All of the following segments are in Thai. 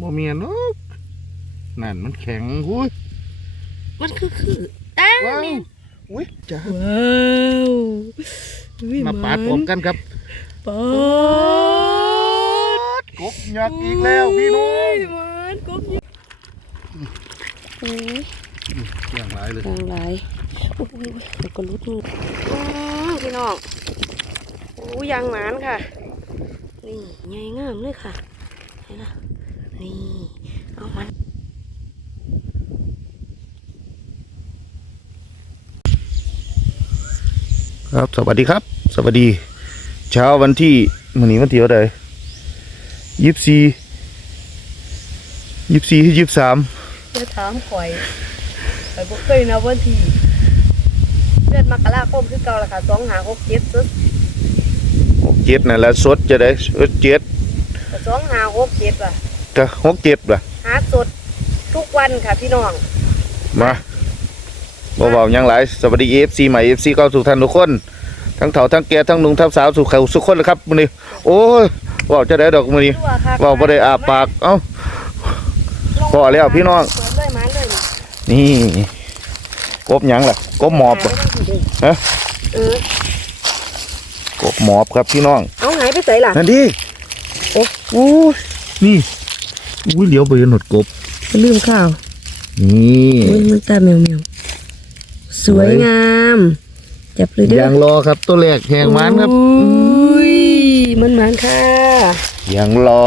บ่เมียนกนั่นมันแข็งหุ้ยมันคือคืออ้าว้าวแม่นอุ้ยจ้าว้าวอุ้ยมาปาดผมกันครับปาดกบยักษ์อีกแล้วพี่น้องมันกบยักษ์โอ้ยอย่างไรเลย ทางหลายโอ้ยแล้วก็รุดมือว้าวพี่น้องโอ้ยยางหมานค่ะ นี่ใหญ่งามเลยค่ะเห็นนะ นี่ เอามันครับสวัสดีครับ สวัสดี เช้าวันที่วันนี้วันที่เท่าไหร่ยี่สิบสี่ยี่สิบสี่ยี่สิบสามจะถามข่อยข่อยบ่เคยนะวันที่เดือนมกราคมคือเก่าละค่ะสองหาหกเจ็ดสุดหกเจ็ดนั่นแหละสดจะได้สดเจ็ดสองหาหกเจ็ดว่ะ ก็หกเจ็ดป่ะหาสดทุกวันค่ะพี่น้อง มาบ่เบาๆหยังหลายสวัสดีเอฟซีใหม่เอฟซีเก้าสู่ท่านทุกคน ทั้งเฒ่าทั้งแก่ทั้งหนุ่มทั้งสาวสู่เขาสุกคนเลยครับมื้อนี้โอ้ยเว้าจะได้ดอกมื้อนี้รั่วค่ะเว้าบ่ได้อาปากเอ้า พอแล้วพี่น้องเปิดเลยมาเลยนี่นี่กบหยังล่ะกบหมอบบ่ ฮะ เออ กบหมอบครับพี่น้อง เอาหายไปใส่ล่ะ นั่นดิโอ้โอ้ยนี่ อุ้ยเหลียวไปเห็นหนวดกบลืมข้าวนี่อุ้ยมันตาแมวแมวสวยงาม จับเลยเด้อยางรอครับตัวแรกแหงมันครับอุ้ยมันมันค่ะยางรอ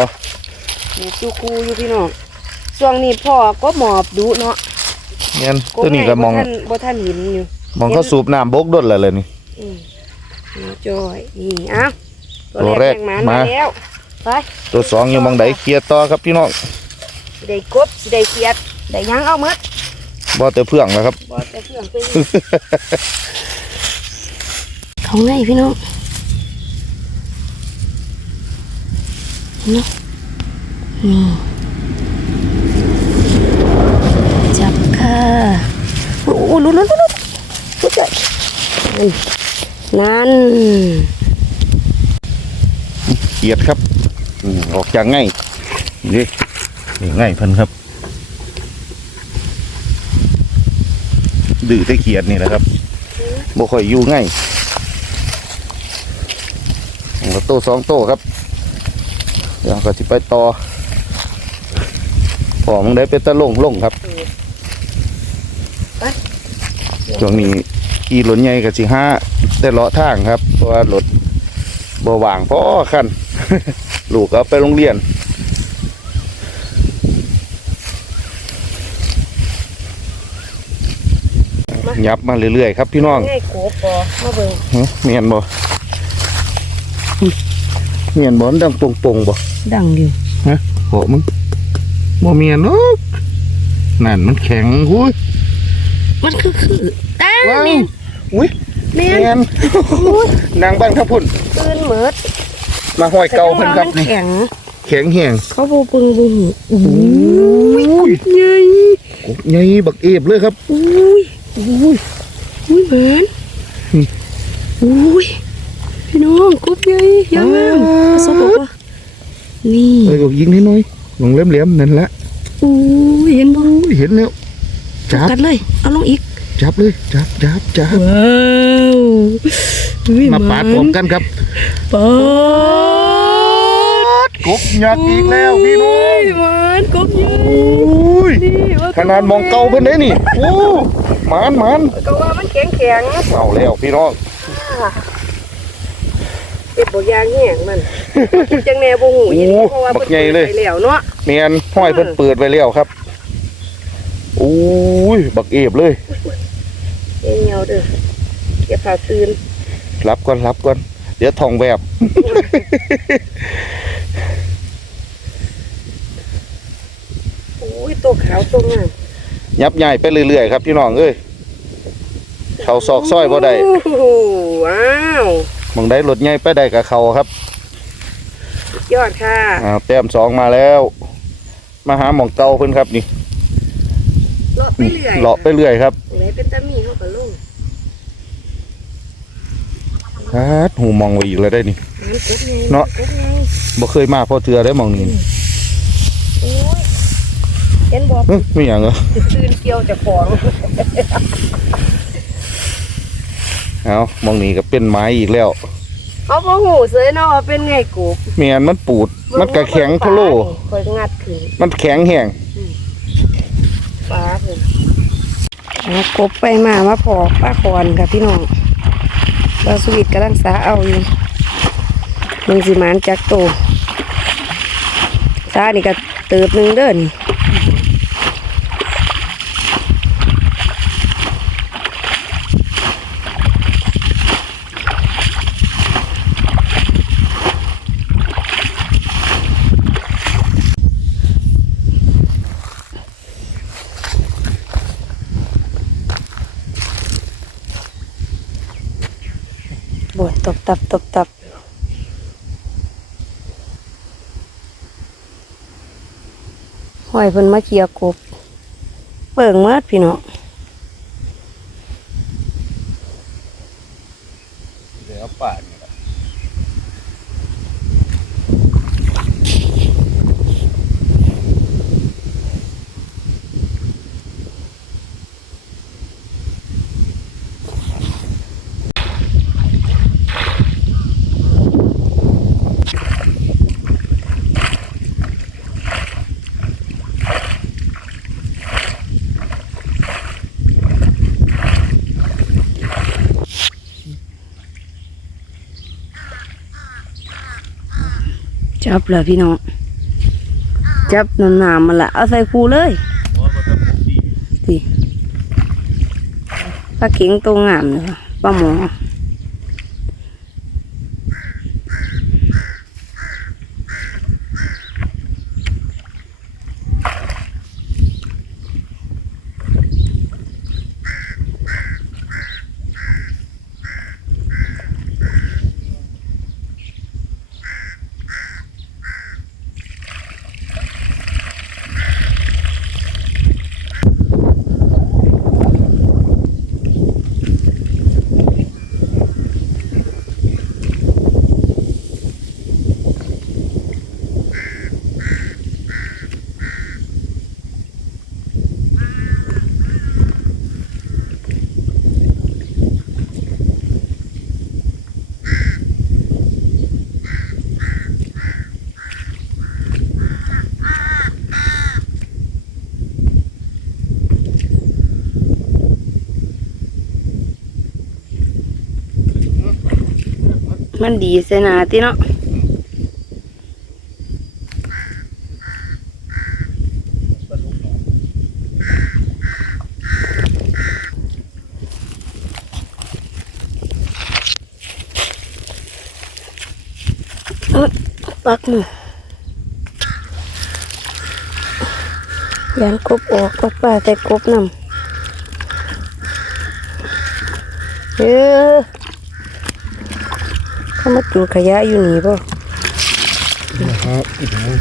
หมูจูคูอยู่พี่น้องช่วงนี้พ่อก็หมอบดุเนาะเงี้ยตัวนี้ก็มองบ่ทันบ่ทันเห็นอยู่มองเขาสูบน้ำบกดดเลยเลยนี่อืมน้าจอยนี่เอ้าตัวแรกแมงมันมามาแล้ว ไปตัวสองอยู่มองไดเคลียร์ต่อครับพี่น้องสิได้กบสิได้เกียดได้หยังเอาหมดบ่แต่เพื่องนะครับ บ่แต่เครื่องเป็นเขาไงพี่น้องเห็นเนาะนี่จับค่ะโอ้โหลุ้นลุ้นลุ้นลุ้นลุ้นเลยนั่นเกียดครับ อืมออกจากง่ายนี่นี่ง่ายเพิ่นครับ ดื้อแต่เกียดนี่แหละครับบ่ค่อยอยู่ง่ายแล้วโตสองโตครับเดี๋ยวก็สิไปต่อพอมึงได้เป็นตะลงลงครับไปช่วงนี้ขี่รถใหญ่กับสิห้าได้เลาะทางครับ เพราะว่ารถบ่ว่างพอคัน ลูกก็ไปโรงเรียน ยับมาเรื่อยๆครับพี่น้องง่ายโขบบ่มาเบิ่งฮะเมียนบ่อุ๊ยเมียนบ่มันดังปงๆบ่ดังอยู่ฮะโหมึงบ่เมียนนกนั่นมันแข็งหุ้ยมันคือคืออ้าว้าวแม่นอุ้ยแม่เมียนนนางบ้านข้าพุ่นตื่นเหมิด มาห้อยเก่าเพิ่นครับแต่ว่ามันี่แข็งแข็งแห้งเขาบ่เบิ่งบ่หูโอ้อุ้ยยใหญ่กบใหญ่บักเอฟเลยครับอุ้ยอุ้ยอุ้ยเหมือนอืมอุ้ยพี่น้องกบใหญ่ยังงามประสบบอกว่านี่เอ้ยก็ยิงนิดหน่อยลงเหลี่ยมๆนั่นละอุ้ยเห็นบ่อุ้ยเห็นแล้วจับกัดเลย เอาลงอีก จับเลย จับจับจับว้าว อุ้ยมาปาดผมกันครับปาดกบยักษ์อีกแล้วพี่น้องหวานกบใหญ่อุ้ยนี่ว่ขนาดมองเก่าเพิ่นได้นี่โอ้หมานหมานก็ว่ามันแข็งแข็งเอาแล้วพี่น้องเก็บบ่ยางแห้งมันจังแน่บ่หูอีหลีเพราะว่าบัเพิ่กนใหญ่เลยไปแล้วเนาะเมียนห้อยเพิ่นเปิดไว้แล้วครับอุ้ยบักเอฟเลยเอ็นเหนียวเด้อเก็บผ้าตื่น รับก่อนรับก่อน เดี๋ยวทองแบบโอ้ยตัวขาวตัวงามยับใหญ่ไปเรื่อยๆครับพี่น้องเอ้ยเขาซอกซอยบ่ได้โอ้โหว้าวมองได้รถใหญ่ไปได้กับเขาครับสุดยอดค่ะอ่าแต้มสองมาแล้ว มาหาหมองเก่าเพิ่นครับนี่เลาะไปเรื่อยเลาะไปเรื่อยครับไหนเป็นตามีเขาก็ล งครับหูมองไว้อีกแล้วได้นี่น้ำกบไงเนาะกบไงบ่เคยมาพอเทือได้หมองนี้โอ้ยเห็นบอกเอ้ยไม่อย่างเหรอตื่นเกี่ยวเจะของเอามองนี่ก็เป็นไม้อีกแล้วเอาบ่หูเสยเนาะว่าเป็นไงกูบเมียนมันปูด มันกระแข็งพะโลคอยงัดขึ้นมันแข็งแห้งปลาเพิ่นเอากบไปมามาพอปลาคอนค่ะพี่น้อง บาสวิตกำลังสาเอาอยู่มึงสิมานจักโตสานี่ก็เติบหนึงเด้อนี่ ตบตับตบตับห้อยเพิ่นมาเกียกบเปิ่งมาดพี่น้องเดี๋ยวป่านี่แจับเลยพี่น้อง จับน้ำน้ำมาละเอาใส่คูเลยสิปลาเข็งตัวงามเลยว่ะปลาหมอ มันดีเสนาติเนาะอ้ยปักมือยันกบออกปักป่าแต่กบนำเออ เขามากินขยะอยู่นี่ป่ะนะครับอีกแล้ว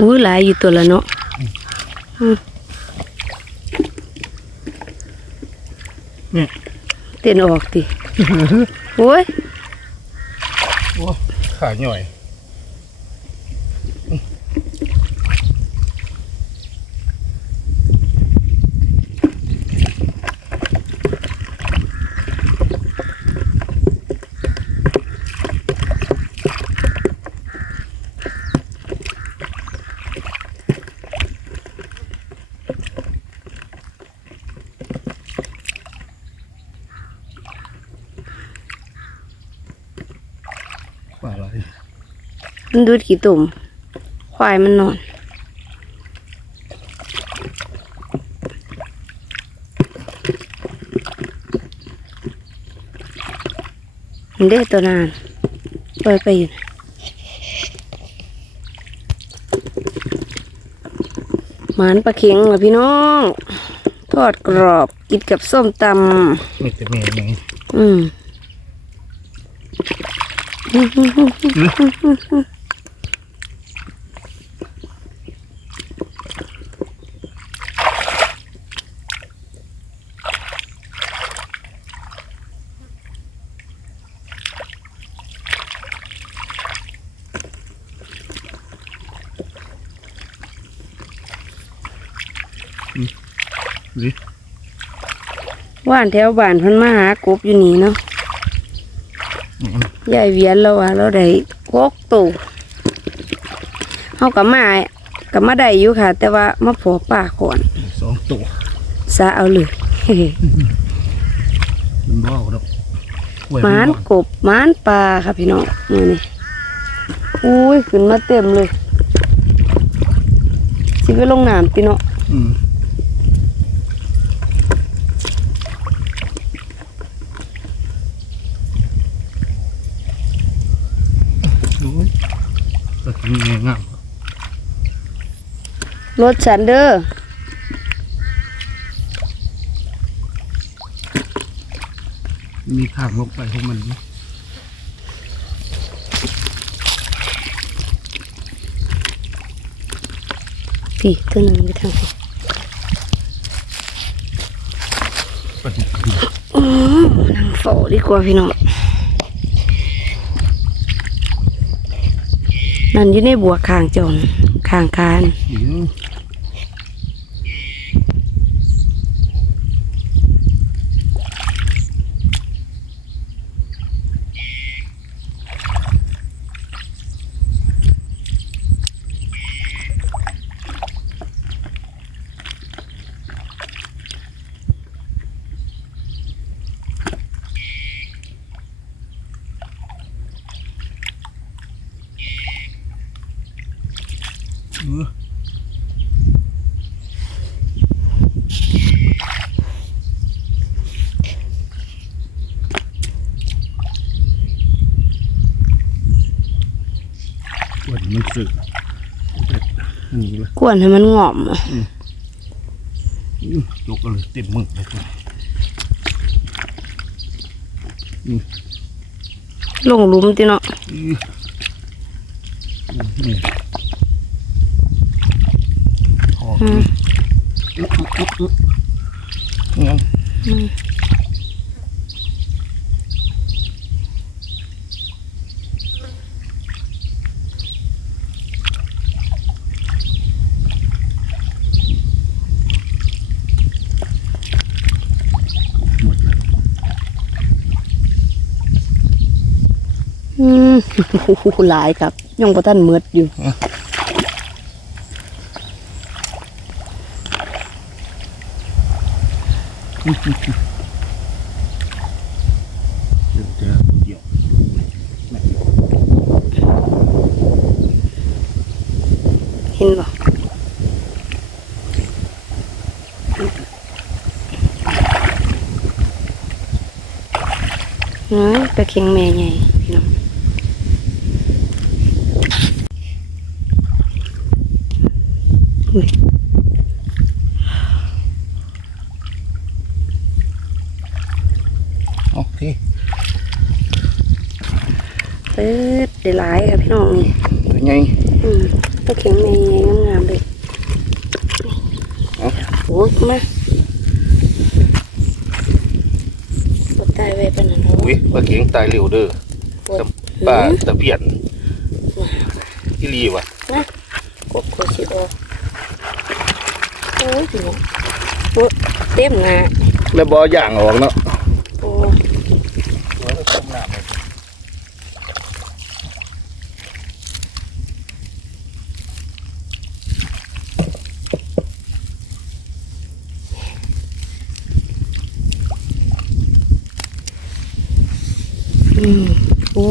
อุ้ยหลายอยู่ตัวละเนาะอืมนี่เต้นออกติ โอ้ยขาหน่อย มันดูดกี่ตุ่มควายมันนอนมันได้ตัวนานปล่อยไปอยู่นะหมานปลาเข็งเหรอพี่น้อง ทอดกรอบกินกับส้มตมีแต่แม่ไงำอืม ดิว่านแถวบ้านเพันมาหากบอยู่นี่เนาะยายเวียนแล้วว่าเราได้กกตูเฮากับมากับมาได้อยู่ค่ะ แต่ว่ามาพอป่าก่อนสองตัวซาเอาเลยมันบ่เอาดอกกล้วยหมานกบหมานปลาค่ะพี่น้องนี่นี่อุ้ยขึ้นมาเต็มเลยสิไปลงน้ำพี่น้อง อืมดู ก็ทำงามรถฉันเด้อมีทางลงไปของมันอยู่พี่ตัวหนึ่งไปทางพี่ปฏิกิริยานั่งโฟดีกว่าพี่น้อง นั่นอยู่ในบัวข้างจนข้างคานเดี๋ยว เออปวดมันสึกนี่เลย ก วนให้มันงอมอะยกกันเลยเต็มมือเลยตัวลงหลุมติเนาะอื้อนี่หอม อืม ยัง อืมอื หลายครับยังบ่ทันเมืดอยู่เดี๋ยวเห็นบ่เอ้ยปเค็งแม่ใหญ่พี่น้อง อุ้ย โอเค เปิดได้หลายค่ะพี่น้องนี่ ตัวใหญ่ อืมปลาเค็งแม่ใหญ่งามๆเลย เอา โอ้ยมาปวดตายไว้ปานนั้นแล้ว อุ้ยปลาเข็งตายเร็วเด้อปวดปลาหืมตะเพียนมาอีหลีวะนะกดโคชิโอโอ้ยพี่น้องโอ้ยเต็มหน้าแล้วบ่อย่างออกเนาะ โอ้ อืมโอ้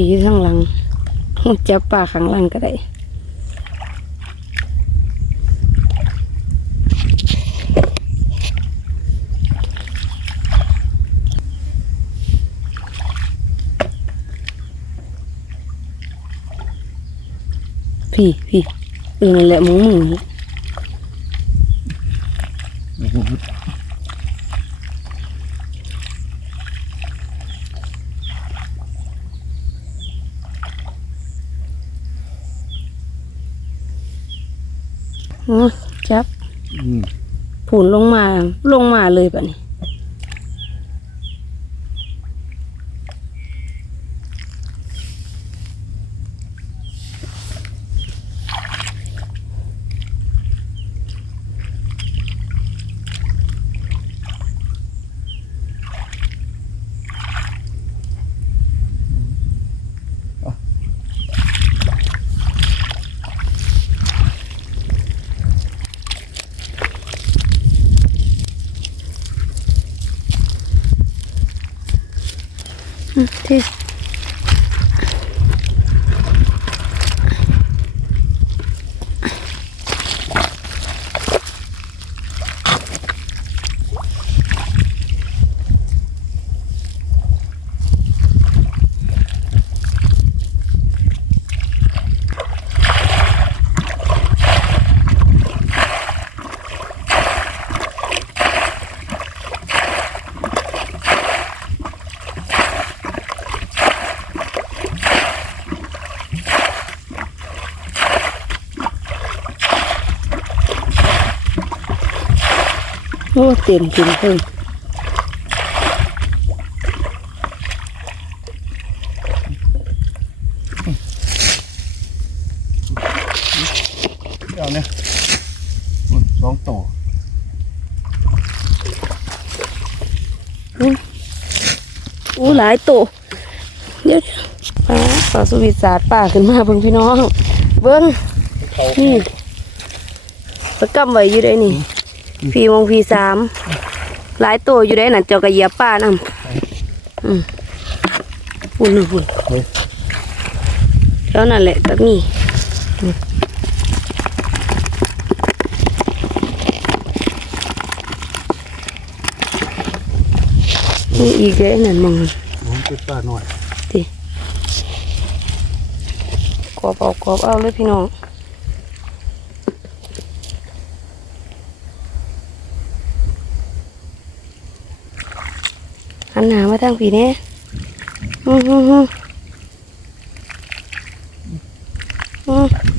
ผีข้างหลังจับป่าข้างหลังก็ได้พี่พี่เออนั่นแหละมูหมู อ๋อจับ อืมผุนลงมาลงมาเลยปะนี่ อื มที่โอ้เต็มกินเพิ่มเอาเนี่ยสองตัวอู้หลายตัวเดี๋ยวป้าขอสวิตศาสตร์ป่าขึ้นมาเบิ่งพี่น้อง เบิ่งเขานี่ตะกำไว้อยู่ได้นี่ พีวงพีสามหลายตัวอยู่ได้นั่นเจ้ากระเหยียบป้านำอืมปุ่นน่ะปุ่นแล้วนั่นแหละก็มีอืมนี่อีกเลยนั่นมองมันผมเป็นป้าหน่อยกรอบเอากรอบเอาเลยพี่น้อง หันหน้า มาทางผีเนี่ยอือฮึฮึอืออ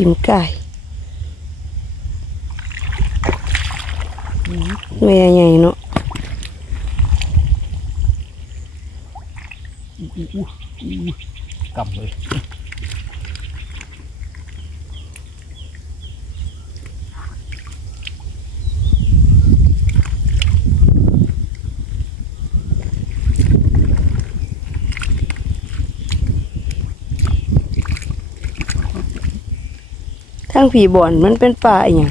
ทิมไก่แม่ใหญ่เนาะ กำเลย ทางผีบ่อนมันเป็นป่าอหย่าง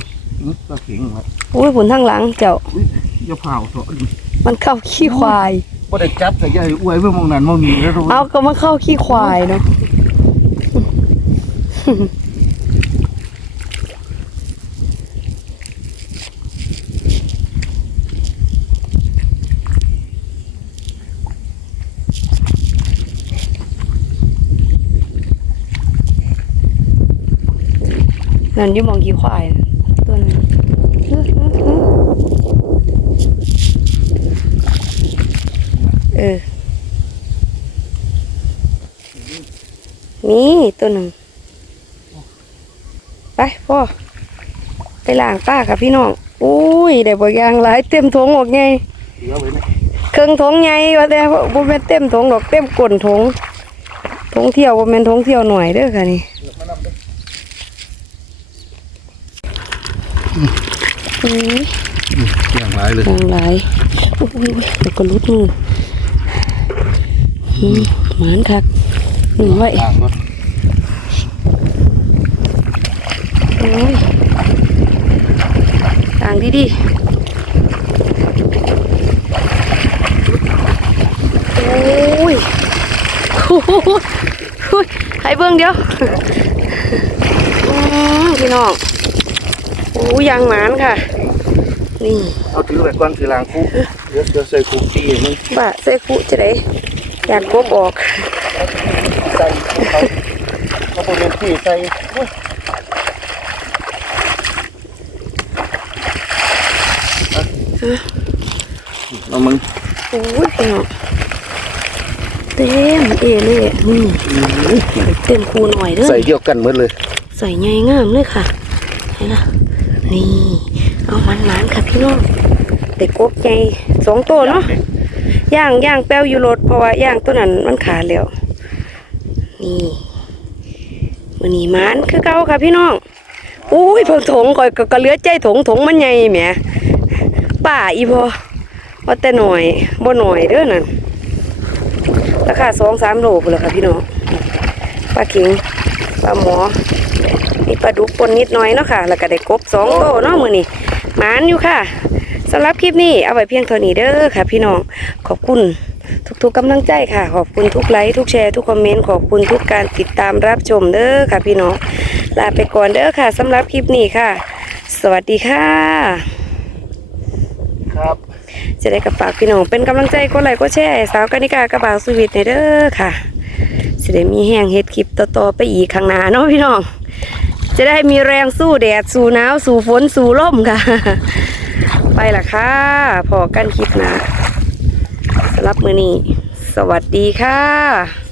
ก็เก่งครับอุ้ยผลทางหลังเจ้าอย่าเผาเถอะมันเข้าขี้ควายบ่ได้จับแต่ยายอวยเพื่อมองนั้นมองนี้แล้วรู้เอาก็มาเข้าขี้ควายเนาะ นั่นยี่มองขี้ควายตัวนั้นอื้ออื้ออื้อเออ มีตัวหนึ่ง ไปพ่อ ไปล้างป้ากับพี่น้อง อุ้ยได้บอยางหลายเต็มทงออกไงเหลือไว้นะเครื่องถงใหญ่ว่าแต่บ่แม่นเต็มถงดอกเต็มก้นถงถงเที่ยวบ่แม่นถงเที่ยวหน่อยเด้อค่ะนี่อือ อย่างไรเลยทางหลายโอ้ยๆแล้วก็ลุดมือหมานคักหนึ่งไว้โอ้ยต่างดีดีโอ้ยโอ้ยให้เบิ่งเดียวอืมพี่น้องโอ้ยยางหมานค่ะ นี่ เอาถือไปก่อนถือลางคู่เดี๋ยวเดี๋ยวใส่คู่ตีมึงบ่าใส่คุจะได้อยากกบออกใส่เขาเขาบริเวณที่ใส่โอ้ยเอามึงโอ้ยพี่น้องเต็มเอเลยนี่เต็มคูหน่อยเด้อใส่เดียวกันหมดเลย ใส่ใหญ่งามเลยค่ะเห็นละนี่ เอามันมันๆค่ะพี่น้องเด็กกบใหญ่สองตัวเนาะย่างย่างแป้วอยู่รถเพราะว่าย่างตัวนั้นมันขาดแล้วนี่มันนี่มันคือเก่าค่ะพี่น้องอุ้ยเพิ่งถงก่อยก็ก็เหลือใจถงถงมันใหญ่แหมป่าอีพอว่าแต่หน่อยบ่หน่อยเด้อนั่นราคาสองสามโลพุ่นละค่ะพี่น้องปลาเข็งปลาหมอมีปลาดุกปนนิดหน่อยเนาะค่ะ แล้วก็ได้กบสองโตวเนาะมือนี้ หมานอยู่ค่ะสำหรับคลิปนี้เอาไว้เพียงเท่านี้เด้อค่ะ พี่น้องขอบคุณทุกๆกำลังใจค่ะ ขอบคุณทุกไลค์ทุกแชร์ทุกคอมเมนต์ขอบคุณทุกการติดตามรับชมเด้อค่ะ พี่น้องลาไปก่อนเด้อค่ะสำหรับคลิปนี้ค่ะ สวัสดีค่ะ ครับ จะได้กับฝากพี่น้องเป็นกำลังใจกดไลค์กดแชร์ให้สาวกานิกากระบาวสวิตในเด้อค่ะจะได้มีแห้งเฮ็ดคลิปต่อๆไปอีกข้างหน้าเนาะพี่น้อง จะได้มีแรงสู้แดด สู้หนาว สู้ฝน สู้ลมค่ะ ไปละค่ะ พอกันคลิปหน้าสำหรับมือนี้ สวัสดีค่ะ